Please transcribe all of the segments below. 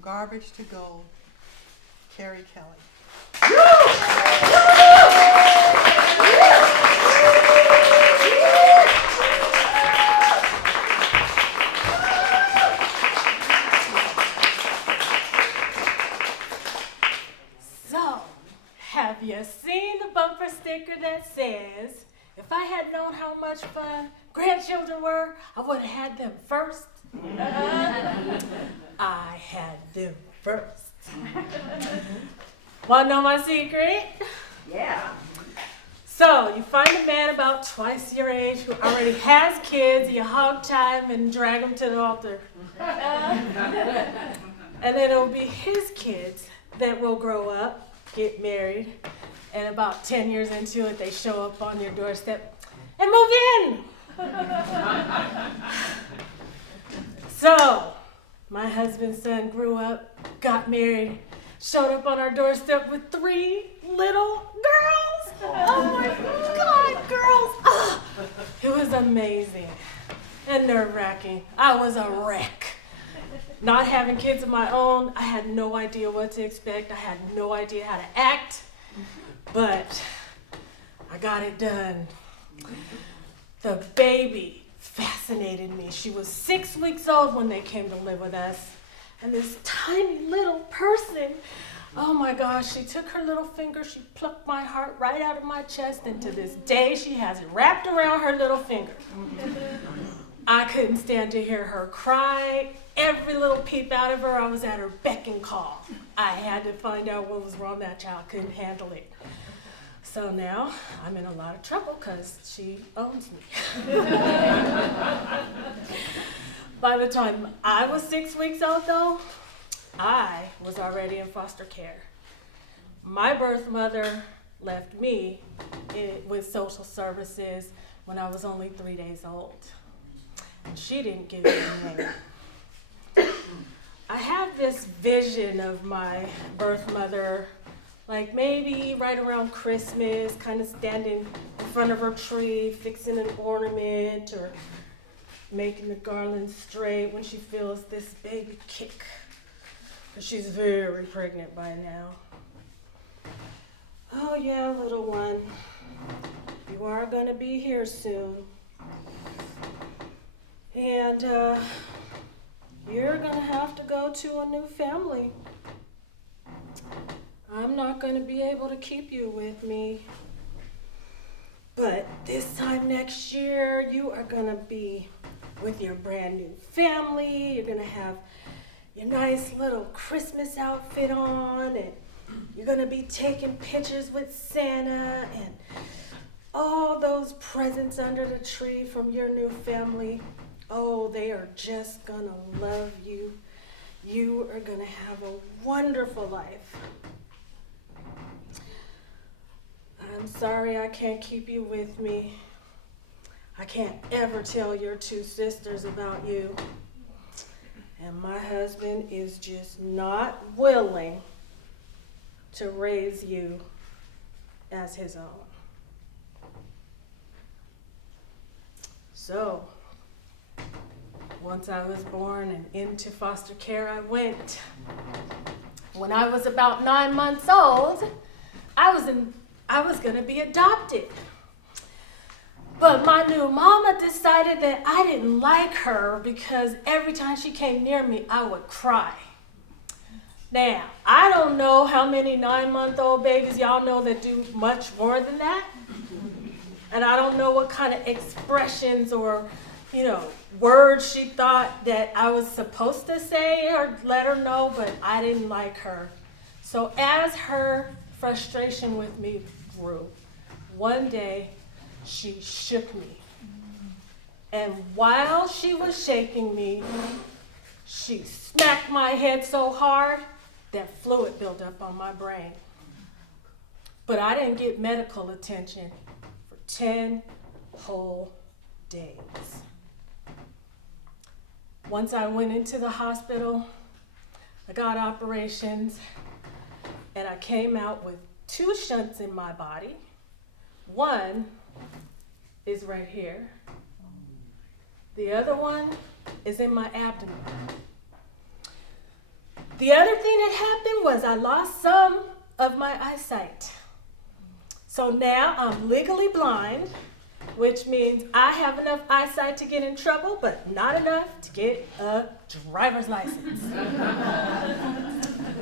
Garbage to Gold, Carrie Kelly. So, have you seen the bumper sticker that says, if I had known how much fun grandchildren were, I would have had them first? I had them first. Want to know my secret? Yeah. So, you find a man about twice your age who already has kids, you hog tie him and drag him to the altar. And then it'll be his kids that will grow up, get married, and about 10 years into it, they show up on your doorstep and move in. So, my husband's son grew up, got married, showed up on our doorstep with 3 little girls. Oh my God, girls. Oh, it was amazing and nerve-wracking. I was a wreck. Not having kids of my own, I had no idea what to expect. I had no idea how to act, but I got it done. The baby fascinated me. She was 6 weeks old when they came to live with us. And this tiny little person, oh my gosh, she took her little finger, she plucked my heart right out of my chest, and to this day she has it wrapped around her little finger. I couldn't stand to hear her cry. Every little peep out of her, I was at her beck and call. I had to find out what was wrong. That child couldn't handle it. So now I'm in a lot of trouble because she owns me. By the time I was 6 weeks old, though, I was already in foster care. My birth mother left me with social services when I was only 3 days old. And she didn't give me a name. I have this vision of my birth mother, like maybe right around Christmas, kind of standing in front of her tree, fixing an ornament or making the garland straight when she feels this baby kick. Because she's very pregnant by now. Oh yeah, little one, you are gonna be here soon. And you're gonna have to go to a new family. I'm not gonna be able to keep you with me. But this time next year, you are gonna be with your brand new family. You're gonna have your nice little Christmas outfit on, and you're gonna be taking pictures with Santa and all those presents under the tree from your new family. Oh, they are just gonna love you. You are gonna have a wonderful life. I'm sorry I can't keep you with me. I can't ever tell your 2 sisters about you. And my husband is just not willing to raise you as his own. So, once I was born and into foster care, I went. When I was about 9 months old, I was gonna be adopted. But my new mama decided that I didn't like her because every time she came near me, I would cry. Now, I don't know how many 9-month-old babies y'all know that do much more than that. And I don't know what kind of expressions or, words she thought that I was supposed to say or let her know, but I didn't like her. So as her frustration with me grew, one day she shook me. And while she was shaking me, she smacked my head so hard that fluid built up on my brain. But I didn't get medical attention for 10 whole days. Once I went into the hospital, I got operations, and I came out with 2 shunts in my body. One is right here. The other one is in my abdomen. The other thing that happened was I lost some of my eyesight. So now I'm legally blind, which means I have enough eyesight to get in trouble, but not enough to get a driver's license.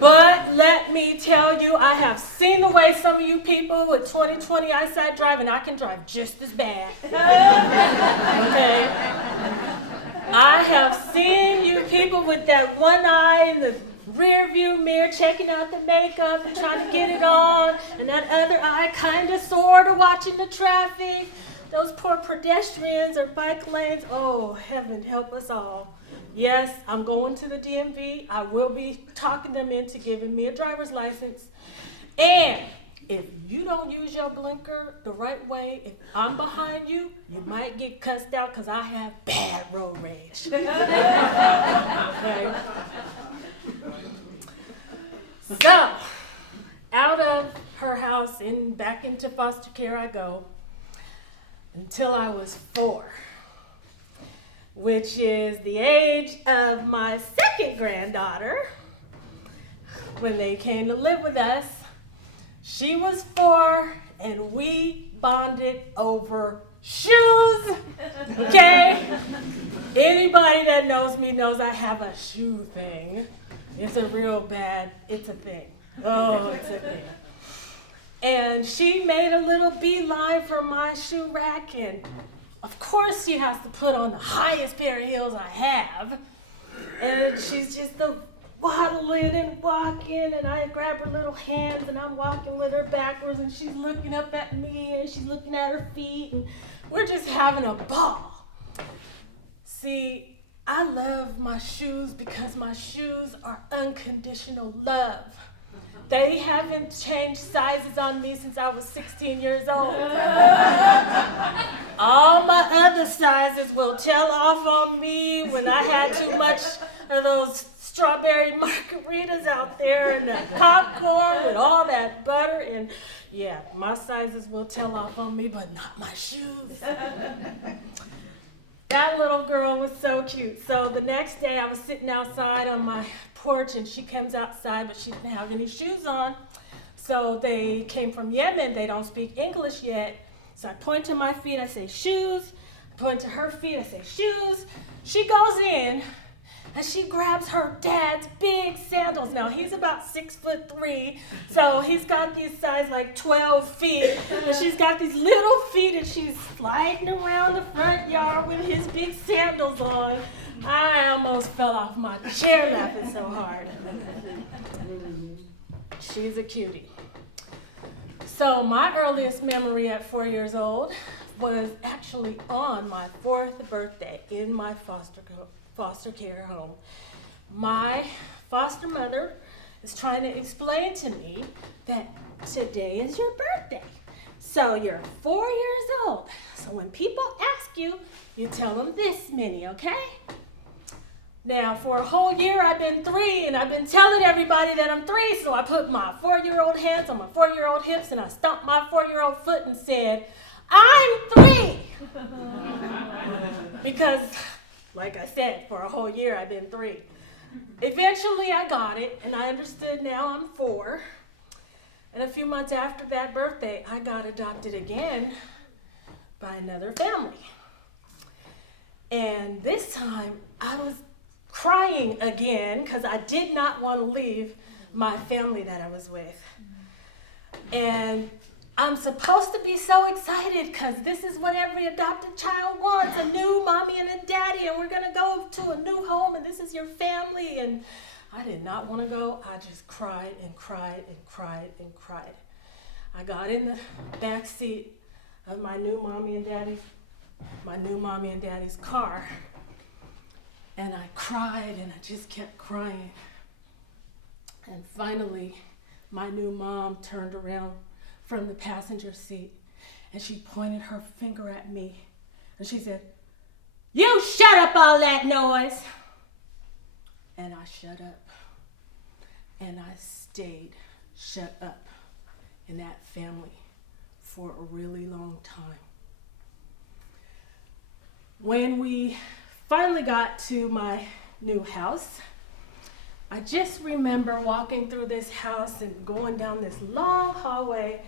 But let me tell you, I have seen the way some of you people with 20/20 eyesight drive, and I can drive just as bad. Okay? I have seen you people with that one eye in the rear view mirror checking out the makeup and trying to get it on, and that other eye kind of sort of watching the traffic. Those poor pedestrians or bike lanes. Oh, heaven help us all. Yes, I'm going to the DMV. I will be talking them into giving me a driver's license. And if you don't use your blinker the right way, if I'm behind you, you might get cussed out because I have bad road rage. Okay? So, out of her house and back into foster care I go until I was 4, which is the age of my second granddaughter. When they came to live with us, she was 4 and we bonded over shoes. Okay? Anybody that knows me knows I have a shoe thing. It's a thing. Oh, it's a thing. And she made a little beeline for my shoe rack, and of course she has to put on the highest pair of heels I have. And she's just waddling and walking, and I grab her little hands, and I'm walking with her backwards, and she's looking up at me, and she's looking at her feet, and we're just having a ball. See, I love my shoes because my shoes are unconditional love. They haven't changed sizes on me since I was 16 years old. All my other sizes will tell off on me when I had too much of those strawberry margaritas out there and the popcorn with all that butter. And yeah, my sizes will tell off on me, but not my shoes. That little girl was so cute. So the next day I was sitting outside on my porch and she comes outside, but she didn't have any shoes on. So they came from Yemen. They don't speak English yet. So I point to my feet, I say shoes. I point to her feet, I say shoes. She goes in and she grabs her dad's big sandals. Now he's about 6'3", so he's got these size like 12 feet. And she's got these little feet and she's sliding around the front yard with his big sandals on. I almost fell off my chair laughing so hard. She's a cutie. So my earliest memory at 4 years old was actually on my 4th birthday in my foster care home. My foster mother is trying to explain to me that today is your birthday. So you're 4 years old. So when people ask you, you tell them this many, okay? Now, for a whole year, I've been 3, and I've been telling everybody that I'm 3, so I put my 4-year-old hands on my 4-year-old hips, and I stomped my 4-year-old foot and said, I'm 3! Because, like I said, for a whole year, I've been 3. Eventually, I got it, and I understood now I'm 4. And a few months after that birthday, I got adopted again by another family. And this time, I was crying again because I did not want to leave my family that I was with. And I'm supposed to be so excited because this is what every adopted child wants, a new mommy and a daddy, and we're going to go to a new home, and this is your family. And I did not want to go. I just cried and cried and cried and cried. I got in the back seat of my new mommy and daddy's car, and I cried and I just kept crying. And finally, my new mom turned around from the passenger seat and she pointed her finger at me and she said, "You shut up all that noise." And I shut up. And I stayed shut up in that family for a really long time. When we finally got to my new house, I just remember walking through this house and going down this long hallway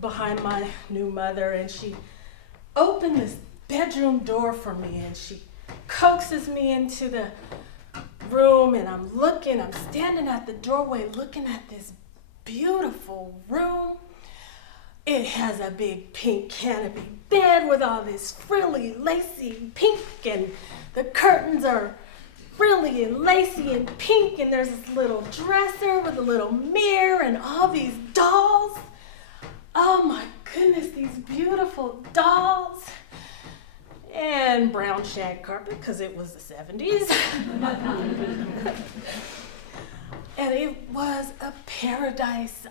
behind my new mother, and she opened this bedroom door for me, and she coaxes me into the room, and I'm standing at the doorway looking at this beautiful room. It has a big pink canopy bed with all this frilly, lacy pink, and the curtains are frilly and lacy and pink, and there's this little dresser with a little mirror and all these dolls. Oh my goodness, these beautiful dolls. And brown shag carpet, because it was the 70s. And it was a paradise.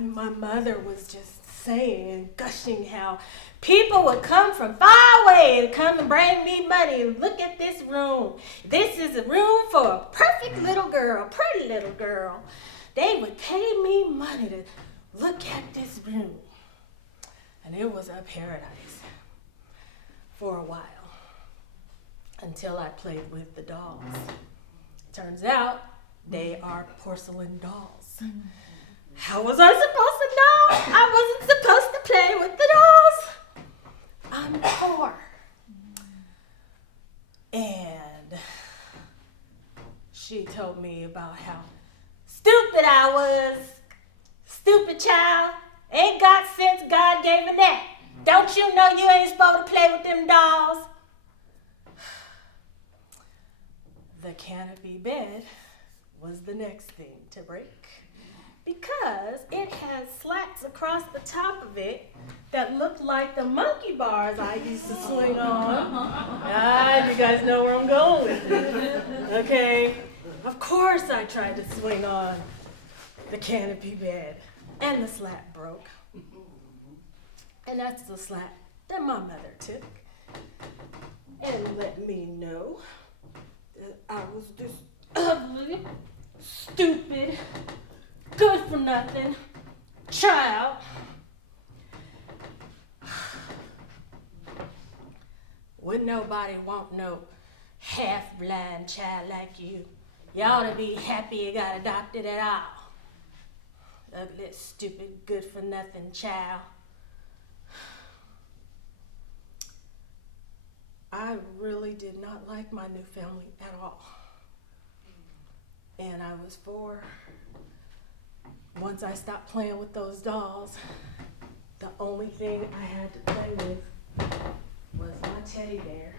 My mother was just saying and gushing how people would come from far away to come and bring me money. Look at this room. This is a room for a perfect little girl, pretty little girl. They would pay me money to look at this room. And it was a paradise for a while, until I played with the dolls. Turns out they are porcelain dolls. How was I supposed to know? I wasn't supposed to play with the dolls. I'm 4. And she told me about how stupid I was. Stupid child. Ain't got sense, God gave me that. Don't you know you ain't supposed to play with them dolls? The canopy bed was the next thing to break, because it had slats across the top of it that looked like the monkey bars I used to swing on. You guys know where I'm going with this. Okay, of course I tried to swing on the canopy bed, and the slat broke. And that's the slat that my mother took and let me know that I was this ugly, stupid, good for nothing child. Wouldn't nobody want no half-blind child like you. You ought to be happy you got adopted at all. Ugly, stupid, good for nothing child. I really did not like my new family at all. And I was 4. Once I stopped playing with those dolls, the only thing I had to play with was my teddy bear.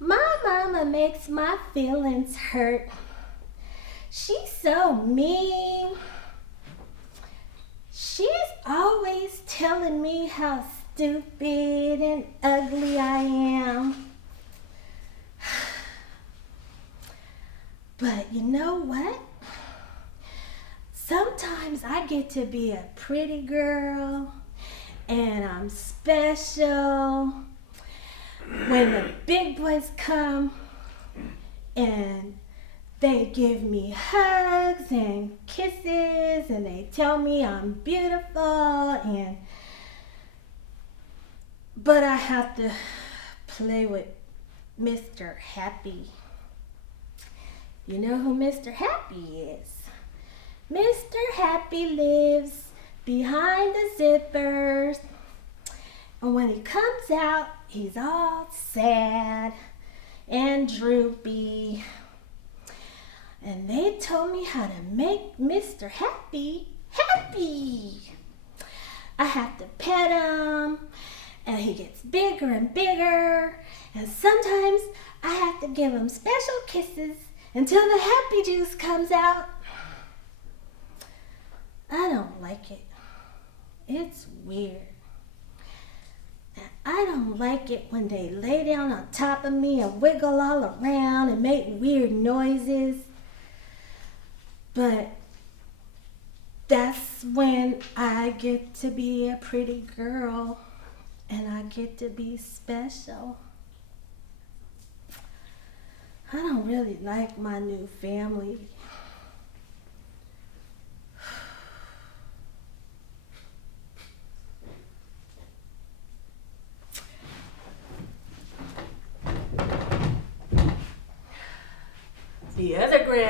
My mama makes my feelings hurt. She's so mean. She's always telling me how stupid and ugly I am. But you know what? Sometimes I get to be a pretty girl and I'm special. When the big boys come and they give me hugs and kisses and they tell me I'm beautiful, but I have to play with Mr. Happy. You know who Mr. Happy is? Mr. Happy lives behind the zippers, and when he comes out, he's all sad and droopy. And they told me how to make Mr. Happy happy. I have to pet him, and he gets bigger and bigger, and sometimes I have to give him special kisses until the happy juice comes out. I don't like it. It's weird. I don't like it when they lay down on top of me and wiggle all around and make weird noises. But that's when I get to be a pretty girl and I get to be special. I don't really like my new family.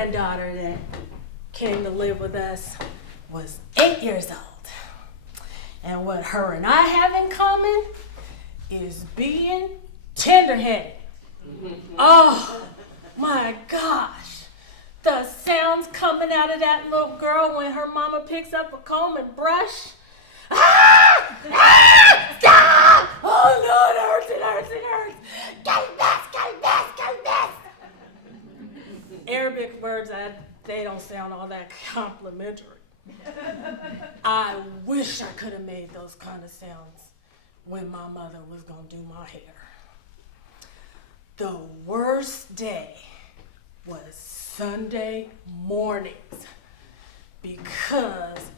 granddaughter that came to live with us was 8 years old. And what her and I have in common is being tenderheaded. Oh my gosh. The sounds coming out of that little girl when her mama picks up a comb and brush. Ah! Ah! Stop! Oh no, it hurts, it hurts, it hurts. Kalbas. Arabic words, they don't sound all that complimentary. I wish I could have made those kind of sounds when my mother was gonna do my hair. The worst day was Sunday mornings because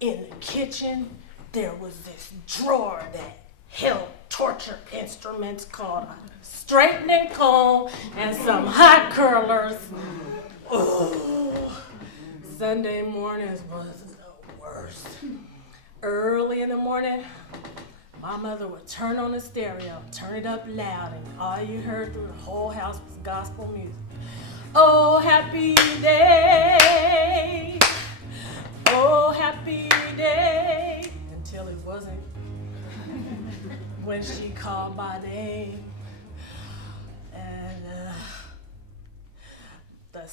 in the kitchen there was this drawer that held torture instruments called a straightening comb and some hot curlers. Oh, Sunday mornings was the worst. Early in the morning, my mother would turn on the stereo, turn it up loud, and all you heard through the whole house was gospel music. Oh, happy day. Oh, happy day. Until it wasn't. When she called my name. And the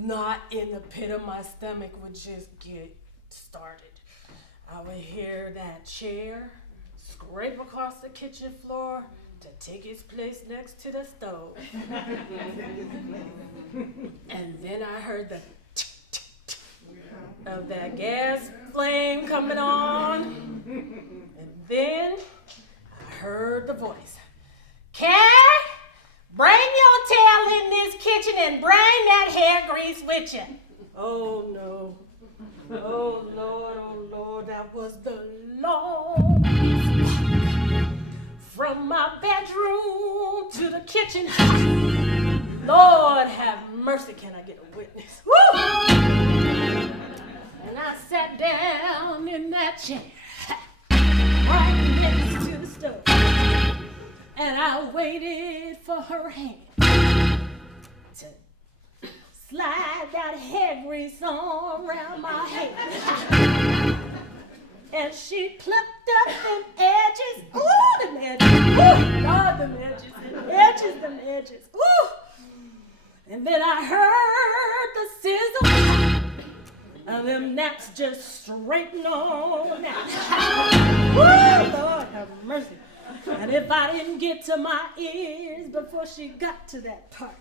knot in the pit of my stomach would just get started. I would hear that chair scrape across the kitchen floor to take its place next to the stove. And then I heard the tick, tick, tick of that gas flame coming on. And then I heard the voice. Carrie, bring your tail in this kitchen and bring that hair grease with you. Oh no. Oh Lord, that was the longest walk from my bedroom to the kitchen. Lord have mercy, can I get a witness? Woo! And I sat down in that chair, right next to the stove, and I waited for her hand to slide that hair grease on around my head. And she plucked up them edges. Ooh, them edges. Ooh, Lord, them edges. Them edges. Ooh. And then I heard the sizzle of them gnats just straighten on out. Woo, Lord have mercy. And if I didn't get to my ears before she got to that part,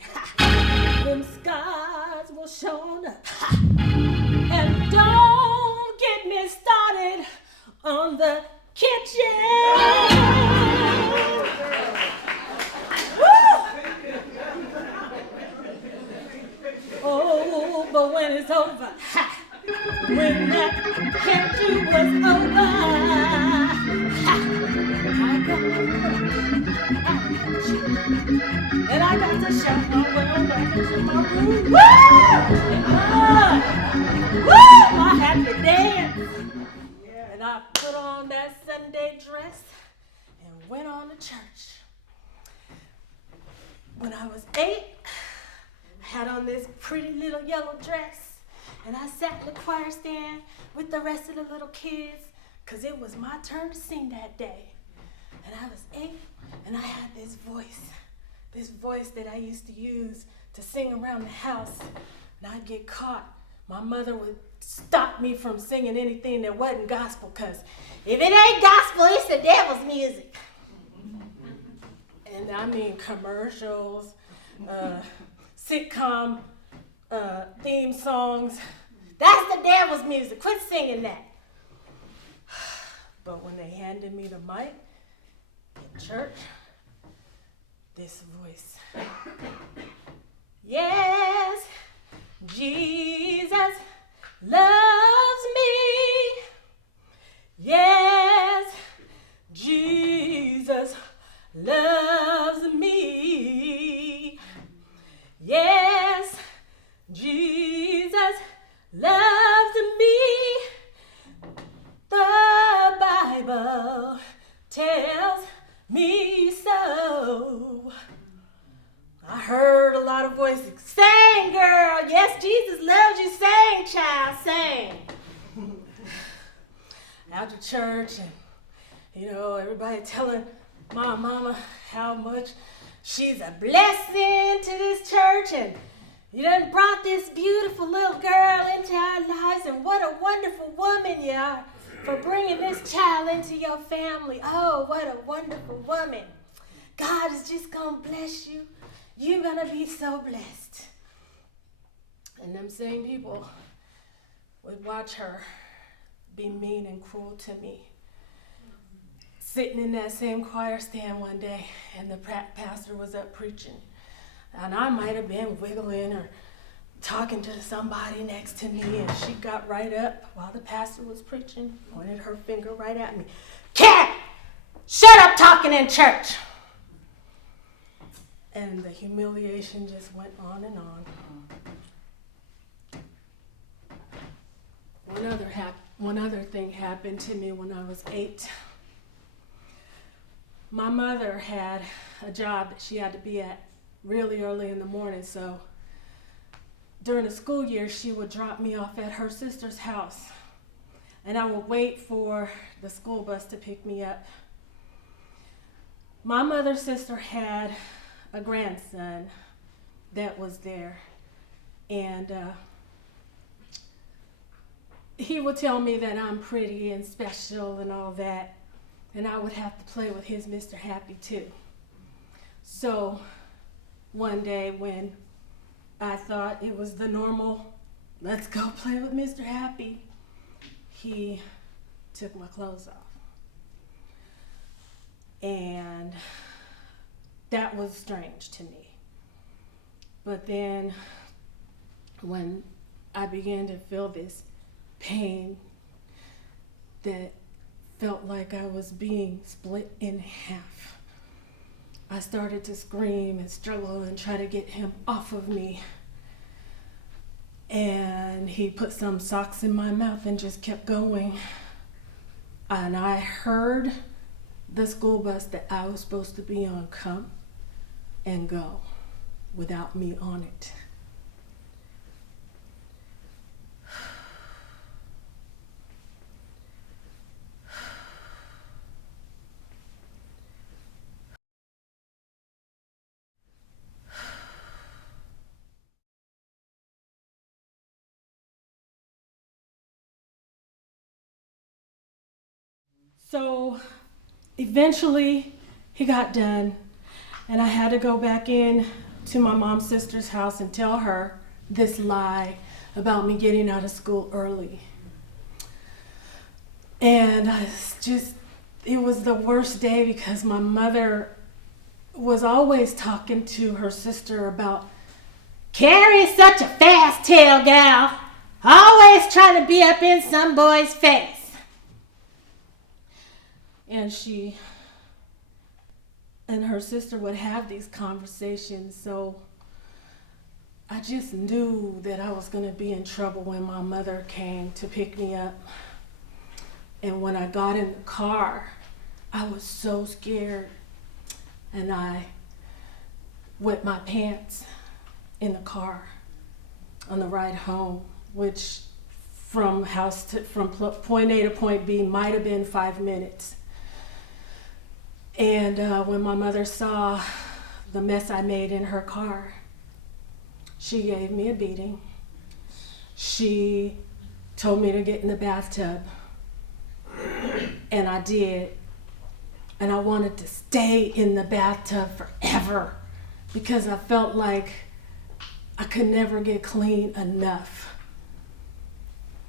them scars will show up. And don't get me started on the kitchen. Woo! Oh, but when it's over, when that hairdo was over, and I got to shout my well back into my room. Woo! Woo! I had to dance. And I put on that Sunday dress and went on to church. When I was 8, I had on this pretty little yellow dress, and I sat in the choir stand with the rest of the little kids, because it was my turn to sing that day. And I was 8, and I had this voice that I used to use to sing around the house, and I'd get caught. My mother would stop me from singing anything that wasn't gospel, because if it ain't gospel, it's the devil's music. And I mean commercials, sitcom theme songs. That's the devil's music. Quit singing that. But when they handed me the mic in church, this voice. Yes, Jesus loves me. Yes, Jesus loves me. Yes, Jesus loves me. The Bible tells me so. I heard a lot of voices. Sing, girl. Yes, Jesus loves you. Sing, child. Sing. After church, and everybody telling my mama how much she's a blessing to this church, and you done brought this beautiful little girl into our lives, and what a wonderful woman you are for bringing this child into your family. Oh, what a wonderful woman. God is just gonna bless you. You're gonna be so blessed. And them same people would watch her be mean and cruel to me. Sitting in that same choir stand one day, and the pastor was up preaching. And I might have been wiggling or talking to somebody next to me, and she got right up while the pastor was preaching, pointed her finger right at me. Cat, shut up talking in church. And the humiliation just went on and on. One other thing happened to me when I was 8. My mother had a job that she had to be at really early in the morning, so during the school year, she would drop me off at her sister's house, and I would wait for the school bus to pick me up. My mother's sister had a grandson that was there, and he would tell me that I'm pretty and special and all that, and I would have to play with his Mr. Happy too. So one day when I thought it was the normal, let's go play with Mr. Happy, he took my clothes off. And that was strange to me. But then when I began to feel this pain that felt like I was being split in half, I started to scream and struggle and try to get him off of me. And he put some socks in my mouth and just kept going. And I heard the school bus that I was supposed to be on come and go without me on it. So eventually he got done, and I had to go back in to my mom's sister's house and tell her this lie about me getting out of school early. And it was the worst day because my mother was always talking to her sister about, Carrie's such a fast-tailed gal, always trying to be up in some boy's face. And she and her sister would have these conversations, so I just knew that I was going to be in trouble when my mother came to pick me up. And when I got in the car, I was so scared, and I wet my pants in the car on the ride home, which from point A to point B might have been 5 minutes. And when my mother saw the mess I made in her car, she gave me a beating. She told me to get in the bathtub, and I did. And I wanted to stay in the bathtub forever because I felt like I could never get clean enough.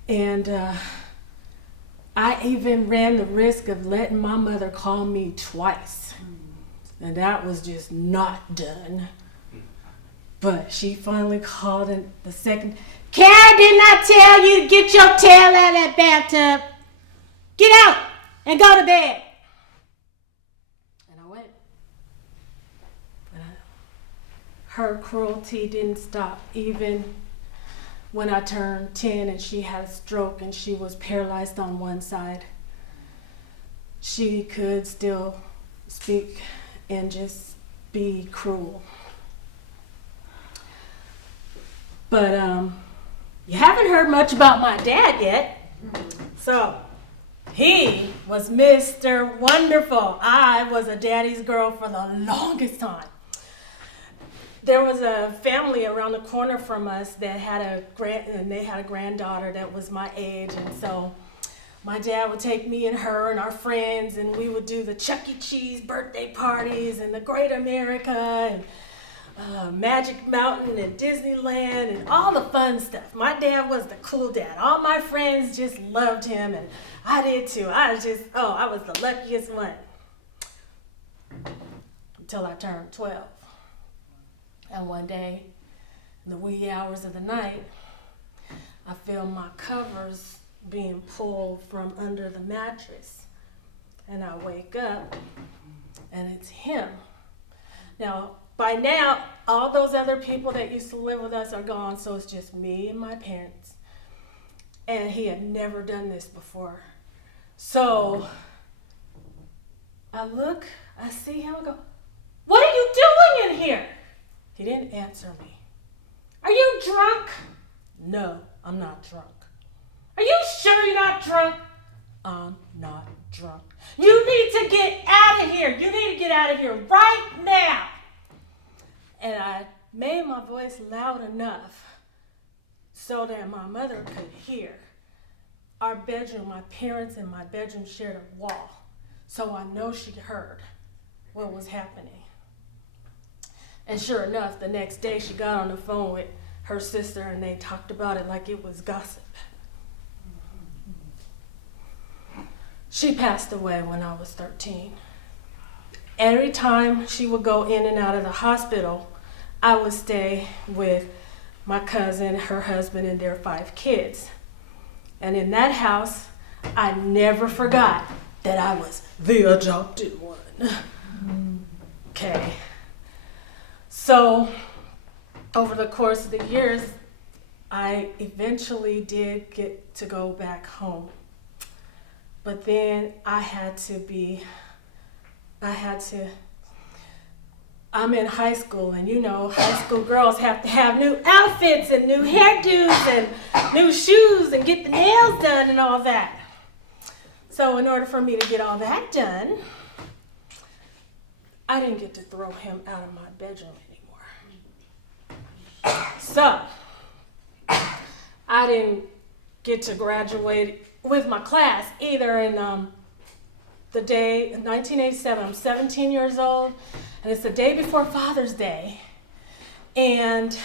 And I even ran the risk of letting my mother call me twice. And that was just not done. But she finally called in the second. Kara, didn't I tell you to get your tail out of that bathtub? Get out and go to bed. And I went. And her cruelty didn't stop even when I turned 10 and she had a stroke and she was paralyzed on one side. She could still speak and just be cruel. But you haven't heard much about my dad yet. So he was Mr. Wonderful. I was a daddy's girl for the longest time. There was a family around the corner from us that had a granddaughter that was my age, and so my dad would take me and her and our friends, and we would do the Chuck E. Cheese birthday parties and the Great America and Magic Mountain and Disneyland and all the fun stuff. My dad was the cool dad. All my friends just loved him, and I did too. I was the luckiest one until I turned 12. And one day, in the wee hours of the night, I feel my covers being pulled from under the mattress. And I wake up, and it's him. Now, by now, all those other people that used to live with us are gone, so it's just me and my parents. And he had never done this before. So, I look, I see him, I go, "What are you doing in here?" He didn't answer me. "Are you drunk?" "No, I'm not drunk." "Are you sure you're not drunk?" "I'm not drunk." "You need to get out of here. You need to get out of here right now." And I made my voice loud enough so that my mother could hear. Our bedroom, my parents and my bedroom shared a wall. So I know she heard what was happening. And sure enough, the next day she got on the phone with her sister and they talked about it like it was gossip. She passed away when I was 13. Every time she would go in and out of the hospital, I would stay with my cousin, her husband, and their 5 kids. And in that house, I never forgot that I was the adopted one. Okay. So, over the course of the years, I eventually did get to go back home. But then I'm in high school, and you know, high school girls have to have new outfits and new hairdos and new shoes and get the nails done and all that. So in order for me to get all that done, I didn't get to throw him out of my bedroom anymore. So I didn't get to graduate with my class either. In the day, 1987, I'm 17 years old, and it's the day before Father's Day. And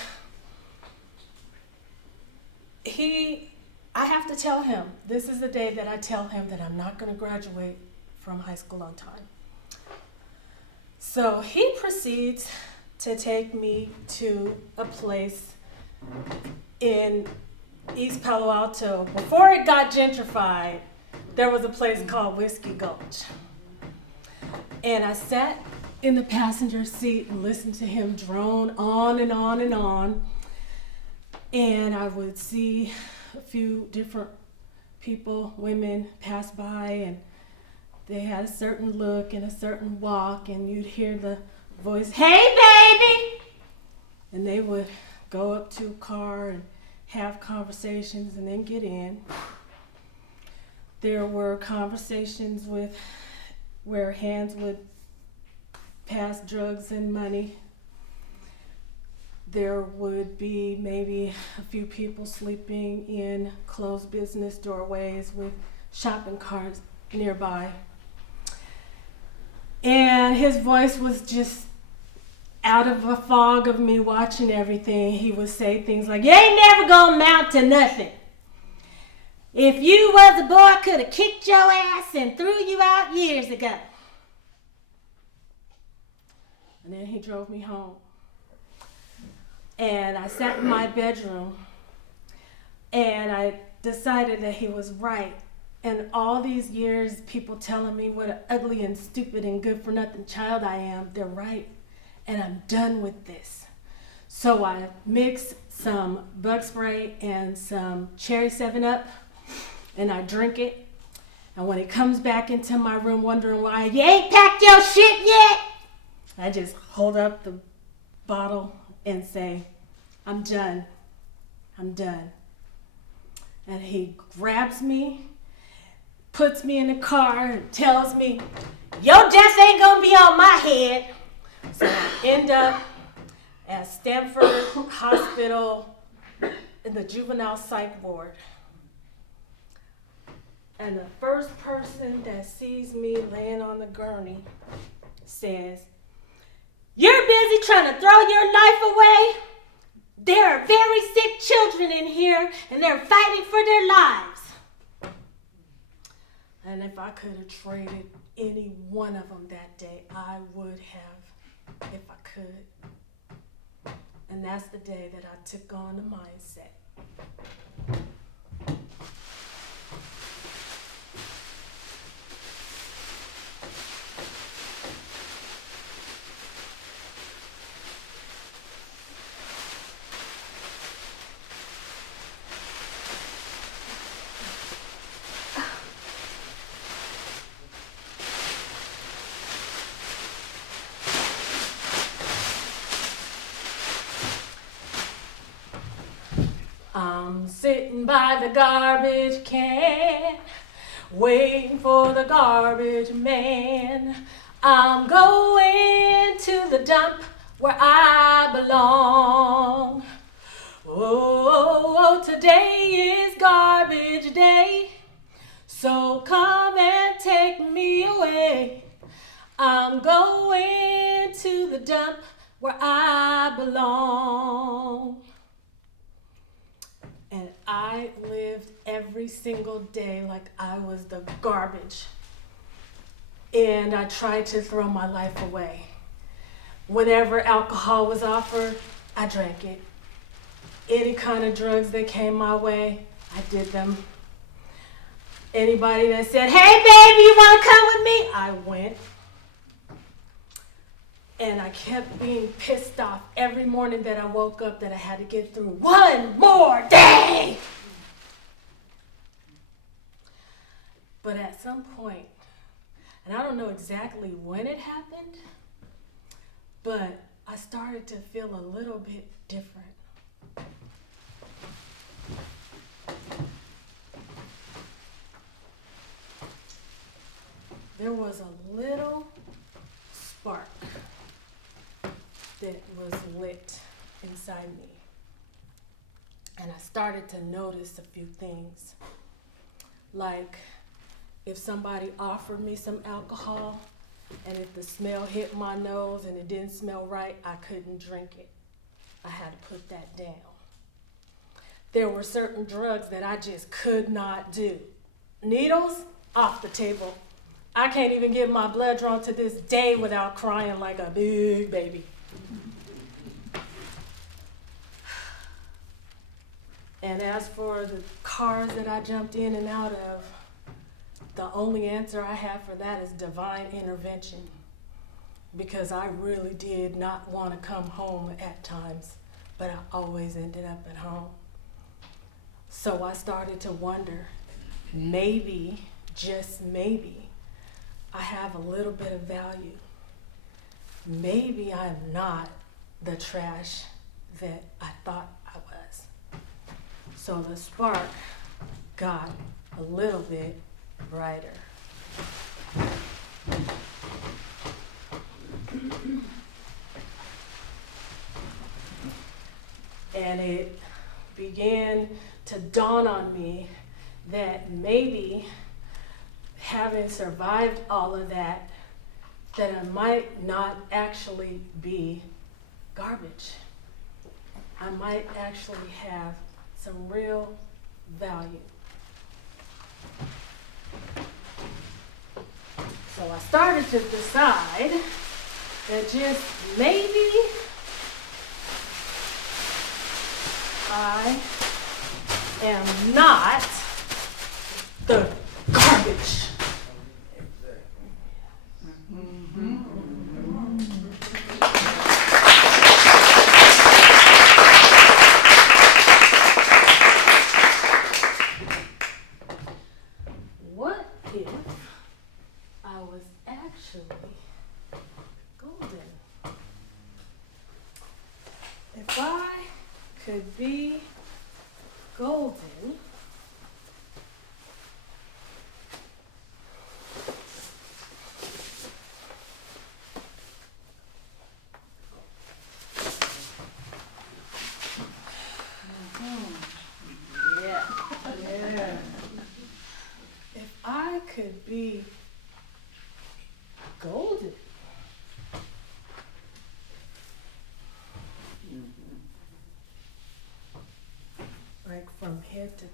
I have to tell him, this is the day that I tell him that I'm not going to graduate from high school on time. So he proceeds to take me to a place in East Palo Alto. Before it got gentrified, there was a place called Whiskey Gulch. And I sat in the passenger seat and listened to him drone on and on and on. And I would see a few different people, women, pass by, and they had a certain look and a certain walk, and you'd hear the voice, "Hey, baby!" And they would go up to a car and have conversations and then get in. There were conversations where hands would pass drugs and money. There would be maybe a few people sleeping in closed business doorways with shopping carts nearby. And his voice was just out of a fog of me watching everything. He would say things like, "You ain't never gonna amount to nothing. If you was a boy, I could have kicked your ass and threw you out years ago." And then he drove me home. And I sat in my bedroom and I decided that he was right. And all these years, people telling me what an ugly and stupid and good for nothing child I am, they're right. And I'm done with this. So I mixed some bug spray and some cherry 7-Up, and I drink it. And when it comes back into my room wondering why you ain't packed your shit yet, I just hold up the bottle and say, "I'm done. I'm done. And he grabs me, puts me in the car, and tells me, your death ain't gonna be on my head. So I end up at Stanford Hospital in the juvenile psych ward. And the first person that sees me laying on the gurney says, you're busy trying to throw your life away? There are very sick children in here, and they're fighting for their lives. And if I could have traded any one of them that day, I would have, if I could. And that's the day that I took on the mindset. I'm sitting by the garbage can, waiting for the garbage man. I'm going to the dump where I belong. Oh, today is garbage day, so come and take me away. I'm going to the dump where I belong. And I lived every single day like I was the garbage. And I tried to throw my life away. Whenever alcohol was offered, I drank it. Any kind of drugs that came my way, I did them. Anybody that said, hey baby, you wanna come with me? I went. And I kept being pissed off every morning that I woke up that I had to get through one more day. But at some point, and I don't know exactly when it happened, but I started to feel a little bit different. There was a little spark that was lit inside me. And I started to notice a few things. Like if somebody offered me some alcohol and if the smell hit my nose and it didn't smell right, I couldn't drink it. I had to put that down. There were certain drugs that I just could not do. Needles, off the table. I can't even get my blood drawn to this day without crying like a big baby. And as for the cars that I jumped in and out of, the only answer I have for that is divine intervention. Because I really did not want to come home at times, but I always ended up at home. So I started to wonder, maybe, just maybe, I have a little bit of value. Maybe I'm not the trash that I thought I was. So the spark got a little bit brighter. And it began to dawn on me that maybe having survived all of that, that I might not actually be garbage. I might actually have some real value. So I started to decide that just maybe I am not the garbage. What if I was actually golden? If I could be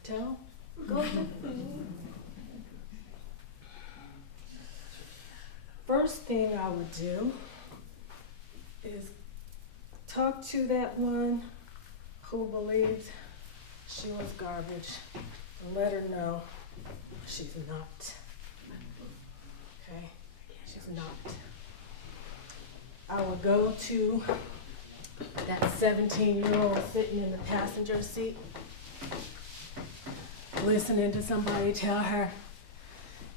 Tell Golden. First thing I would do is talk to that one who believed she was garbage and let her know she's not. Okay? She's not. I would go to that 17-year-old sitting in the passenger seat, listening to somebody tell her,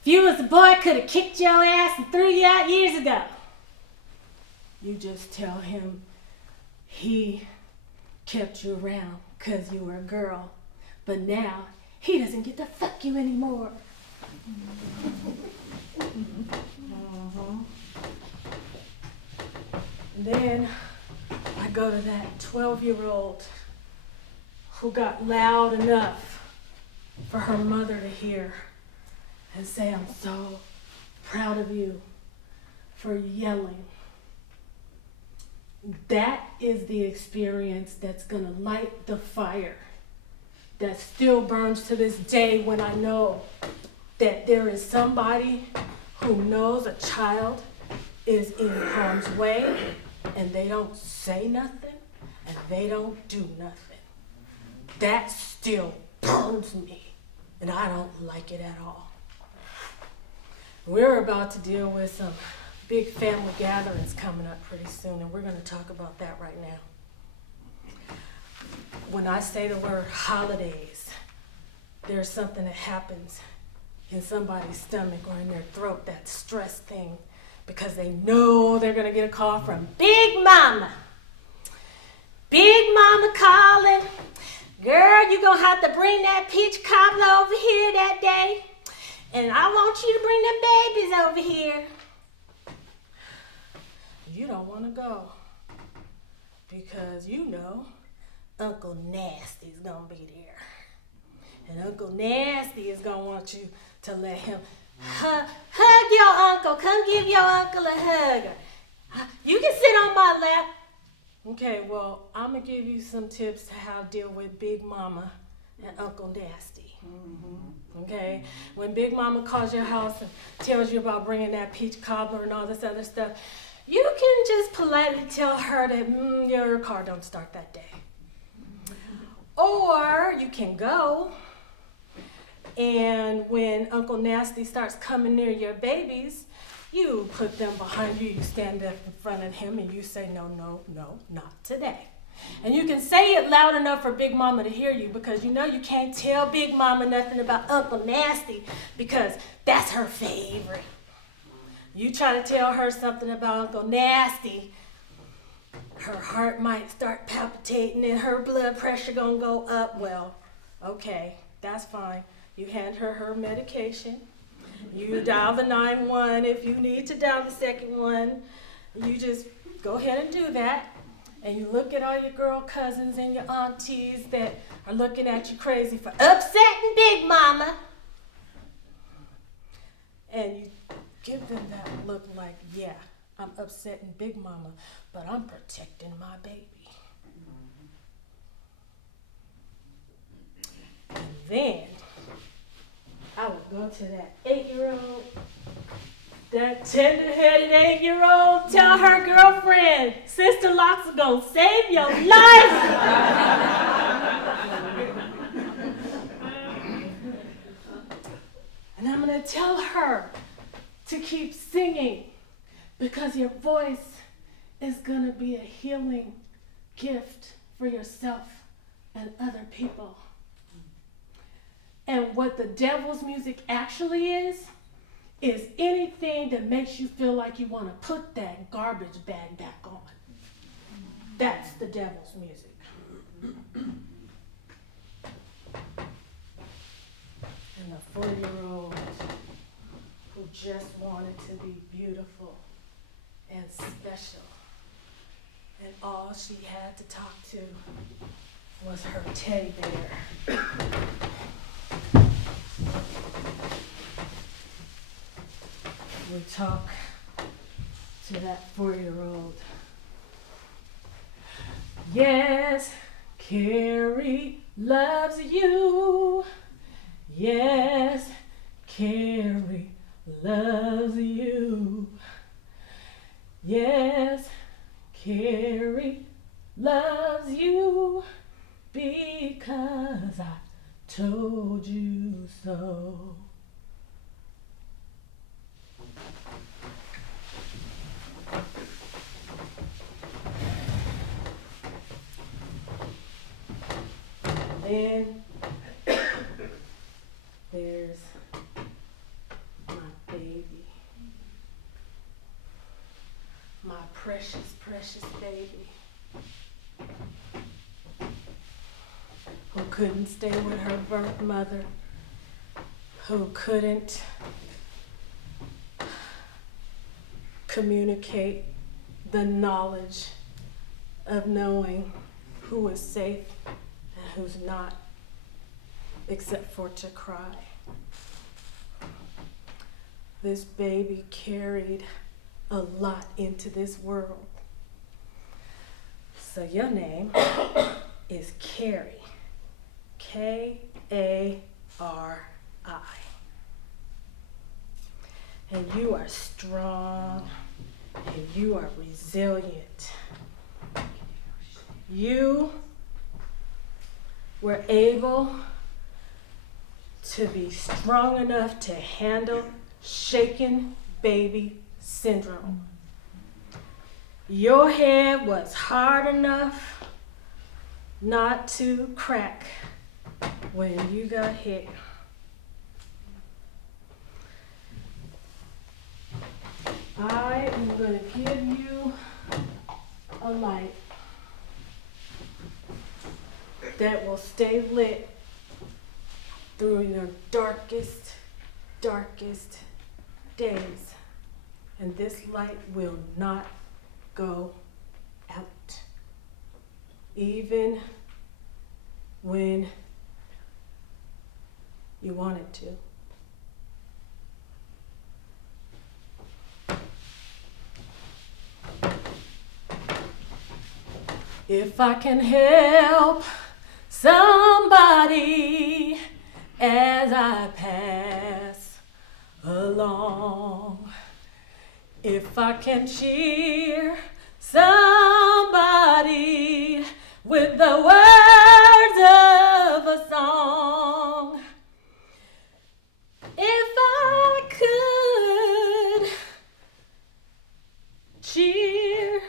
if you was a boy, I could have kicked your ass and threw you out years ago. You just tell him he kept you around because you were a girl, but now he doesn't get to fuck you anymore. And then I go to that 12-year-old who got loud enough for her mother to hear and say, I'm so proud of you for yelling. That is the experience that's gonna light the fire that still burns to this day when I know that there is somebody who knows a child is in harm's way and they don't say nothing and they don't do nothing. That still burns me and I don't like it at all. We're about to deal with some big family gatherings coming up pretty soon, and we're going to talk about that right now. When I say the word holidays, there's something that happens in somebody's stomach or in their throat, that stress thing, because they know they're going to get a call from Big Mama. Big Mama calling. Girl, you're going to have to bring that peach cobbler over here that day. And I want you to bring them babies over here. You don't want to go because you know Uncle Nasty's going to be there. And Uncle Nasty is going to want you to let him hug your uncle. Come give your uncle a hug. You can sit on my lap. Okay, well, I'm going to give you some tips to how to deal with Big Mama and Uncle Nasty. Okay? When Big Mama calls your house and tells you about bringing that peach cobbler and all this other stuff, you can just politely tell her that your car don't start that day. Or you can go, and when Uncle Nasty starts coming near your babies, you put them behind you, you stand up in front of him, and you say, no, no, no, not today. And you can say it loud enough for Big Mama to hear you, because you know you can't tell Big Mama nothing about Uncle Nasty because that's her favorite. You try to tell her something about Uncle Nasty, her heart might start palpitating and her blood pressure gonna go up. Well, okay, that's fine. You hand her her medication. You dial the 911 if you need to dial the second one. You just go ahead and do that. And you look at all your girl cousins and your aunties that are looking at you crazy for upsetting Big Mama. And you give them that look like, yeah, I'm upsetting Big Mama, but I'm protecting my baby. And then I would go to that 8-year-old, that tender-headed 8-year-old, tell her girlfriend, Sister Locks is gonna save your life. And I'm gonna tell her to keep singing because your voice is gonna be a healing gift for yourself and other people. And what the devil's music actually is anything that makes you feel like you want to put that garbage bag back on. That's the devil's music. And the 4-year-old who just wanted to be beautiful and special, and all she had to talk to was her teddy bear. We talk to that 4-year-old. Yes, Carrie loves you. Yes, Carrie loves you. Yes, Carrie loves you because I told you so. And there's my baby. My precious, precious baby. Who couldn't stay with her birth mother. Who couldn't communicate the knowledge of knowing who is safe and who's not, except for to cry. This baby carried a lot into this world. So your name is Carrie. K-A-R-I. And you are strong and you are resilient. You were able to be strong enough to handle shaken baby syndrome. Your head was hard enough not to crack when you got hit. I am going to give you a light that will stay lit through your darkest, darkest days. And this light will not go out, even when you want it to. If I can help somebody as I pass along, if I can cheer somebody with the words of a song, if I could cheer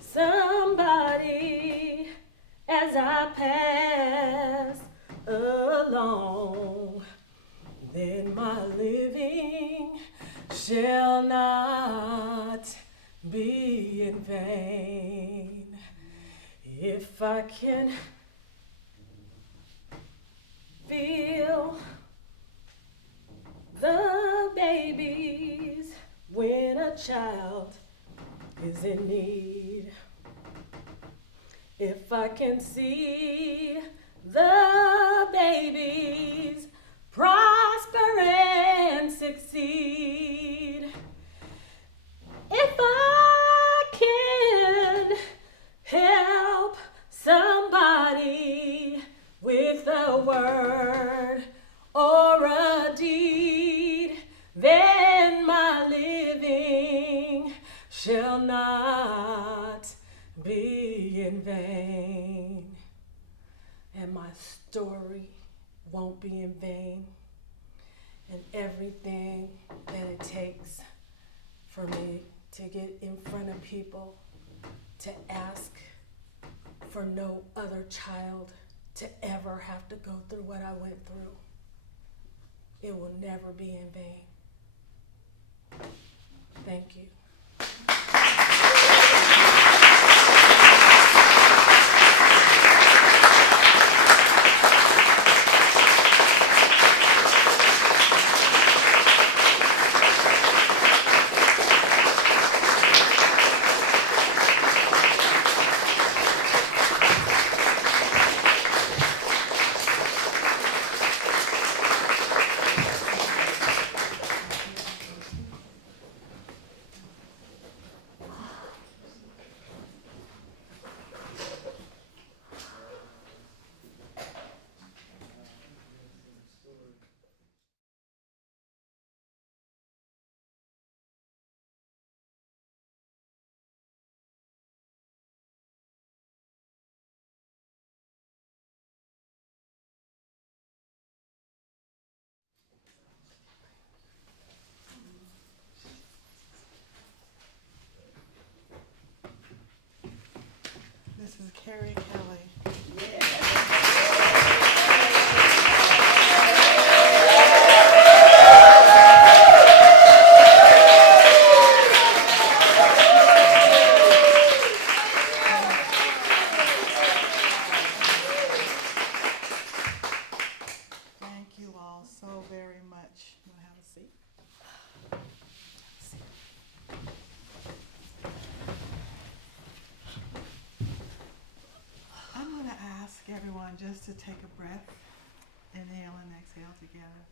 somebody as I pass along, then my living shall not be in vain. If I can feel the babies when a child is in need, if I can see the babies prosper and succeed, if I can help somebody with a word or a deed, then my living shall not be in vain. And my story won't be in vain. And everything that it takes for me to get in front of people, to ask for no other child to ever have to go through what I went through, it will never be in vain. Thank you. Carrie Kelly. Thank you all so very much. You want to have a seat? I'm going to ask everyone just to take a breath, inhale and exhale together.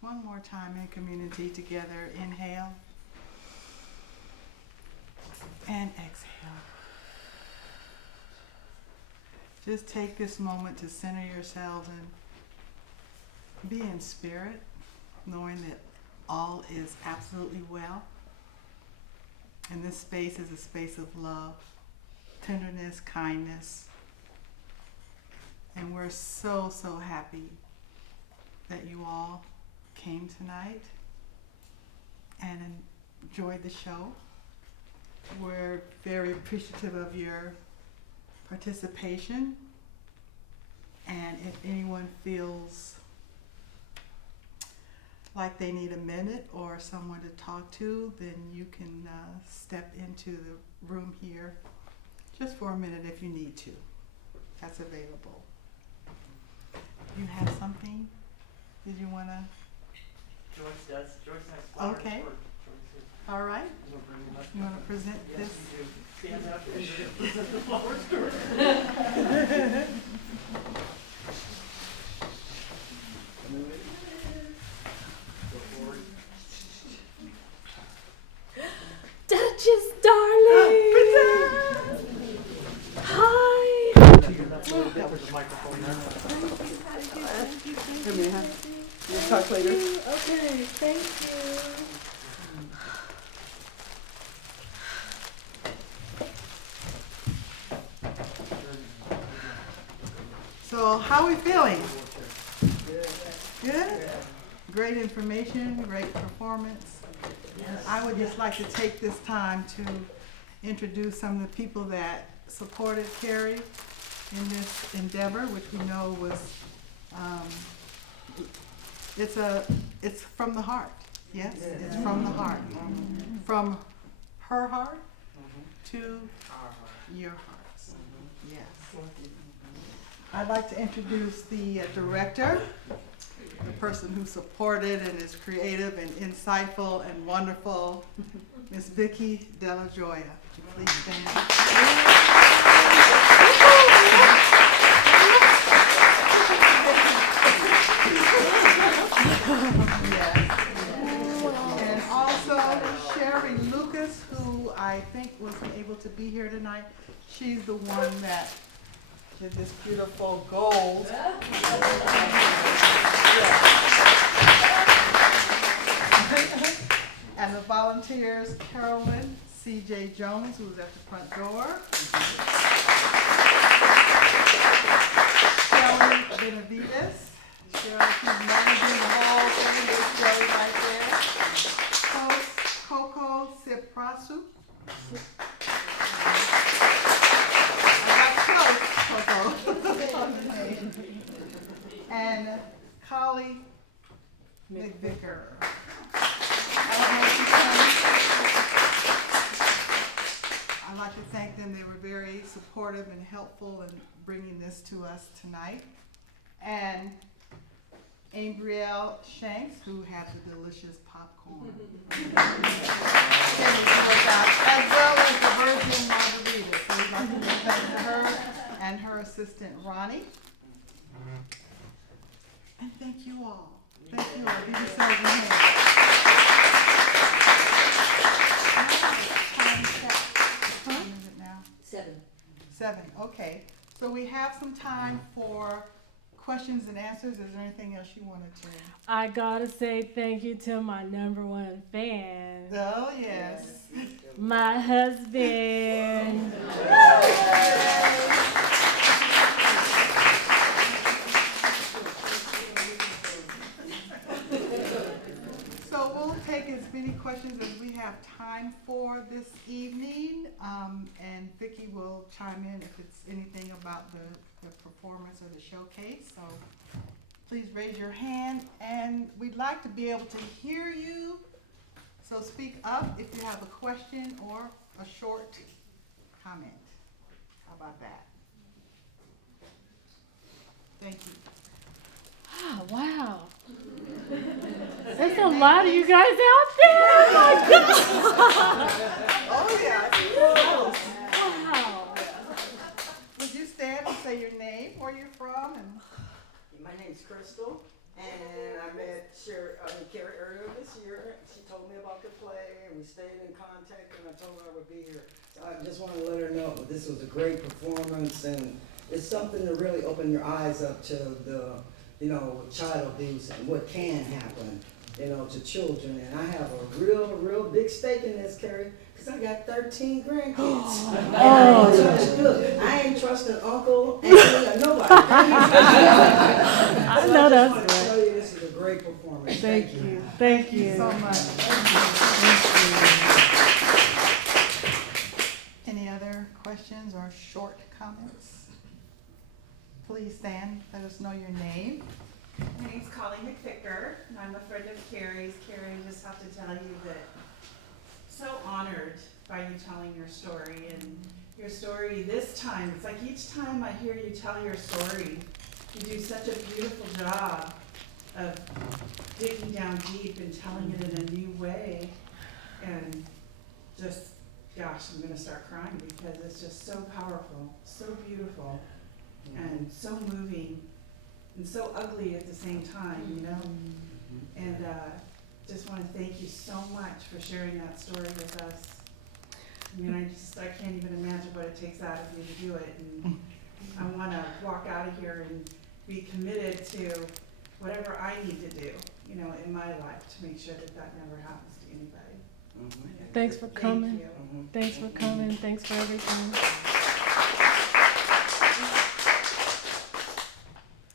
One more time in community together. Inhale and exhale. Just take this moment to center yourselves and be in spirit, knowing that all is absolutely well. And this space is a space of love, tenderness, kindness. And we're so, so happy that you all came tonight and enjoyed the show. We're very appreciative of your participation. And if anyone feels like they need a minute or someone to talk to, then you can step into the room here just for a minute if you need to. That's available. You have something? Did you want to? Joyce does. Joyce has flowers. Okay. For Joyce. All right. You wanna bring them up? You want to present Yes, this? you do. Stand up and present the flowers to her. Go forward. Duchess, darling. Hi. That's a little bit with the microphone there. We'll talk later. Okay, thank you. So how are we feeling? Good? Great information, great performance. And I would just like to take this time to introduce some of the people that supported Carrie in this endeavor, which we know was, it's from the heart. Yes, it's from the heart. From her heart to your hearts. Yes. I'd like to introduce the director, the person who supported and is creative and insightful and wonderful, Miss Vicki Della Gioia. Would you please stand? Yes. And also Sherry Lucas, who I think wasn't able to be here tonight. She's the one that did this beautiful gold. And the volunteers, Carolyn C.J. Jones, who's at the front door. Shelley Benavides. Shelley, she's managing the whole thing. There's Shelley right there. Coco Siprasu. And Collie McVicker. I'd like to thank them. They were very supportive and helpful in bringing this to us tonight. And Ambrielle Shanks, who had the delicious popcorn. As well as the virgin margarita. So we'd like to give thanks to her and her assistant, Ronnie. And thank you all. Thank you all. Give yourselves a hand. What is it now? 7. Okay. So we have some time for questions and answers. Is there anything else you wanted to? I gotta say thank you to my #1 fan, Oh, yes. my husband. So We'll take as many questions as we have time for this evening, and Vicki will chime in if it's anything about the performance or the showcase. So please raise your hand, and we'd like to be able to hear you. So speak up if you have a question or a short comment. How about that? Thank you. Oh, wow. There's a lot of you guys out there. Oh, yeah. Wow. Would you stand and say your name, where you're from, and My name's Crystal, and I met Carrie earlier this year. She told me about the play, and we stayed in contact, and I told her I would be here. So I just wanted to let her know this was a great performance, and it's something to really open your eyes up to the, child abuse and what can happen, to children. And I have a real big stake in this, Carrie, because I got 13 grandkids. Look, I ain't trusting Uncle Anthony or nobody. I know that's right. I just want to tell you this is a great performance. Thank you. Thank you. so much. Any other questions or short comments? Please stand, let us know your name. My name's Colleen McVicker, and I'm a friend of Carrie's. Carrie, I just have to tell you that so honored by you telling your story. And your story this time, it's like each time I hear you tell your story, you do such a beautiful job of digging down deep and telling it in a new way. And just, gosh, I'm gonna start crying because it's just so powerful, so beautiful, and so moving, and so ugly at the same time, And just want to thank you so much for sharing that story with us. I mean, I can't even imagine what it takes out of you to do it. And I want to walk out of here and be committed to whatever I need to do, in my life to make sure that that never happens to anybody. Thanks for coming. Thank you. Thanks for coming. Thanks for everything.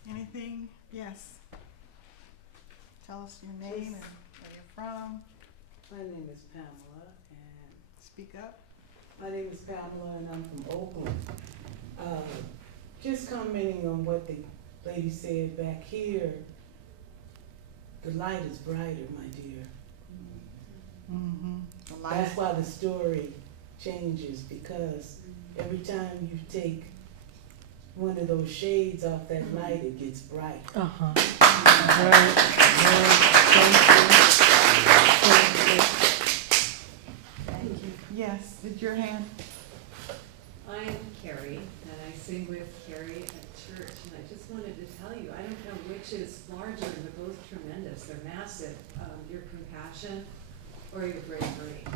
Anything? Yes. Tell us your name and where you're from. My name is Pamela, and Speak up. my name is Pamela, and I'm from Oakland. Just commenting on what the lady said back here, the light is brighter, my dear. Mm-hmm. That's why the story changes, because every time you take one of those shades off that light, it gets bright. Uh-huh. Thank you. Yes, it's your hand. I'm Carrie, and I sing with Carrie at church, and I just wanted to tell you, I don't know which is larger, they're both tremendous, they're massive, your compassion or your bravery. I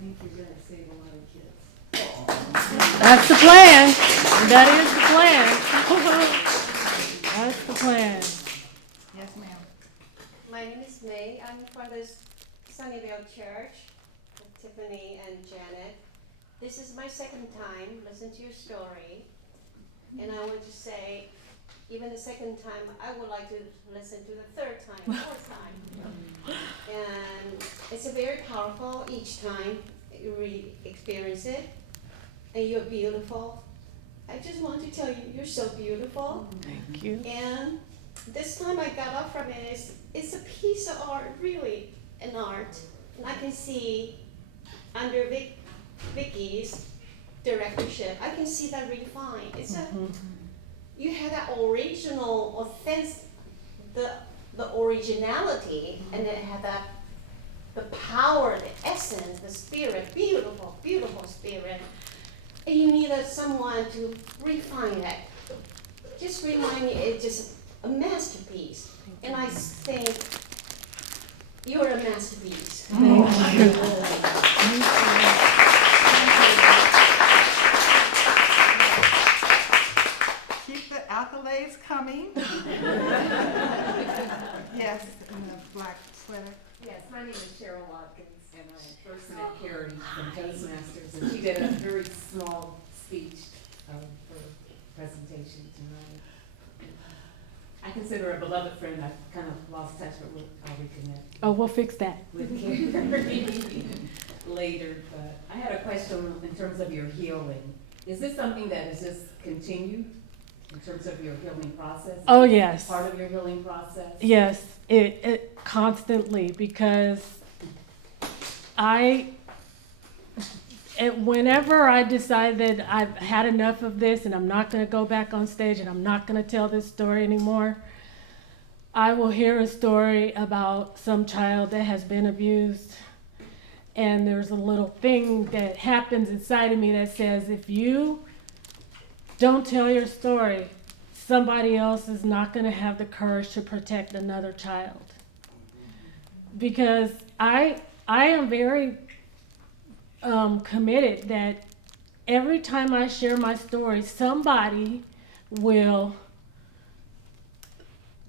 think you're gonna save a lot of kids. That's the plan. That is the plan. That's the plan. Yes, ma'am. My name is May. I'm from the Sunnyvale Church with Tiffany and Janet. This is my second time listening to your story. And I want to say, even the second time, I would like to listen to the third time, fourth time. And it's a very powerful each time you experience it. And you're beautiful. I just want to tell you, you're so beautiful. Thank you. And this time I got up from it, it's a piece of art, really, an art. And I can see under Vicky's directorship, I can see that really fine. It's you had that original, authentic, the originality, and it had that, the power, the essence, the spirit, beautiful, beautiful spirit. And you needed someone to refine it. Just remind me, it's just a masterpiece. And I think you're a masterpiece. Thank you. Keep the accolades coming. Yes, in the black sweater. Yes, my name is Cheryl Watkins, and I first met Carrie from Toastmasters, and she did a very small speech for presentation tonight. I consider her a beloved friend. I've kind of lost touch, but I'll reconnect Oh, we'll fix that. with Carrie later. But I had a question in terms of your healing. Is this something that is just continued in terms of your healing process? Oh, Is it yes. part of your healing process? Yes, it constantly, because whenever I decide that I've had enough of this and I'm not going to go back on stage and I'm not going to tell this story anymore, I will hear a story about some child that has been abused, and there's a little thing that happens inside of me that says, if you don't tell your story, somebody else is not going to have the courage to protect another child. Because I am very committed that every time I share my story, somebody will